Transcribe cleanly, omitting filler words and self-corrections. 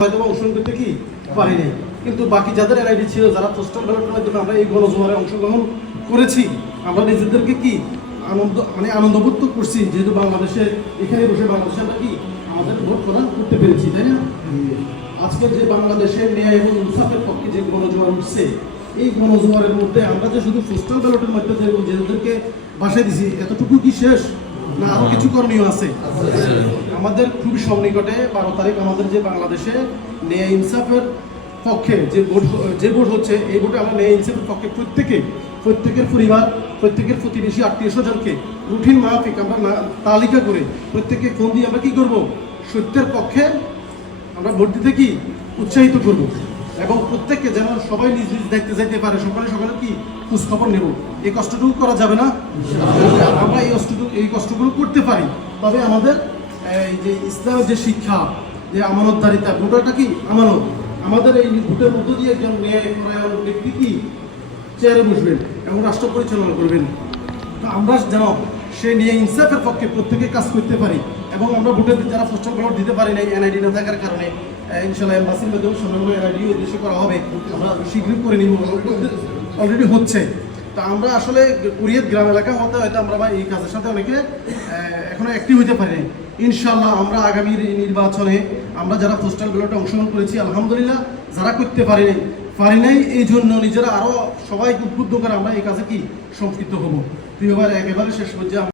হয়তো অংশগ্রহণ করতে কি পারি নাই, কিন্তু বাকি যাদের এনআইডি ছিল, যারা পোস্টাল ব্যালটের মাধ্যমে আমরা এই গণজোয়ারে অংশগ্রহণ করেছি, আমরা নিজেদেরকে কি আনন্দবোধ করছি, যেহেতু বাংলাদেশে এখানে বসে বাংলাদেশে আমরা কি আমাদের ভোট করতে পেরেছি, তাই না? আজকে যে বাংলাদেশের ন্যায় এবং ইনসাফের পক্ষে যে গণজোয়ার উঠছে, এই গণজোয়ারের মধ্যে আমরা যে শুধু পোস্টাল ব্যালটের মাধ্যমে নিজেদেরকে বাসায় দিছি, এতটুকু কি শেষ না আরো কিছু করণীয় আছে? আমাদের খুব সন্নিকটে 12 তারিখ আমাদের যে বাংলাদেশে ন্যায় ইনসাফের পক্ষে যে ভোট হচ্ছে, এই ভোটে আমরা ন্যায় ইনসাফের পক্ষে প্রত্যেকের পরিবার, প্রত্যেকের প্রতিবেশী আত্মীয় স্বজনকে রুটিন মাফিক আমরা তালিকা করে প্রত্যেককে ফোন দিয়ে আমরা কি করব, সত্যের পক্ষে আমরা ভোট দিতে কি উৎসাহিত করব, এবং প্রত্যেককে যেন সবাই নিজ নিজ দেখতে যাইতে পারে, সকালে কি খোঁজখবর নেব। এই কষ্টটুকু করা যাবে না? আমরা এই কষ্টগুলো করতে পারি, তবে আমাদের এই যে ইসলামের যে শিক্ষা, যে আমানতদারিতা, ভোটারটা কি আমানত, আমাদের এই ভোটের মধ্য দিয়ে একজন ন্যায়পরায়ণ ব্যক্তি কি চেয়ারে বসবেন এবং রাষ্ট্র পরিচালনা করবেন। তো আমরা যেন সেই নিয়ে ইনসাফের পক্ষে প্রত্যেকে কাজ করতে পারি, এবং আমরা ভোটের যারা পোস্টাল ব্যালট দিতে পারি না এনআইডি না থাকার কারণে, ইনশাআল্লাহ এমবাসির মাধ্যমে সময় এনআইডি দেশে করা হবে, আমরা শীঘ্রই করে নিব, অলরেডি হচ্ছে। তা আমরা আসলে কুরিয়াত গ্রাম এলাকা হতে হয়তো আমরা এই কাজের সাথে অনেকে এখনো অ্যাক্টিভ হতে পারি। ইনশাআল্লাহ আমরা আগামী নির্বাচনে আমরা যারা পোস্টাল ব্যালটে অংশগ্রহণ করেছি, আলহামদুলিল্লাহ, যারা করতে পারি নাই এই জন্য নিজেরা আরো সবাই উদ্বুদ্ধ করে আমরা এই কাজে কি সম্পৃক্ত হব। প্রিয় ভাই, একেবারে শেষ পর্যায়ে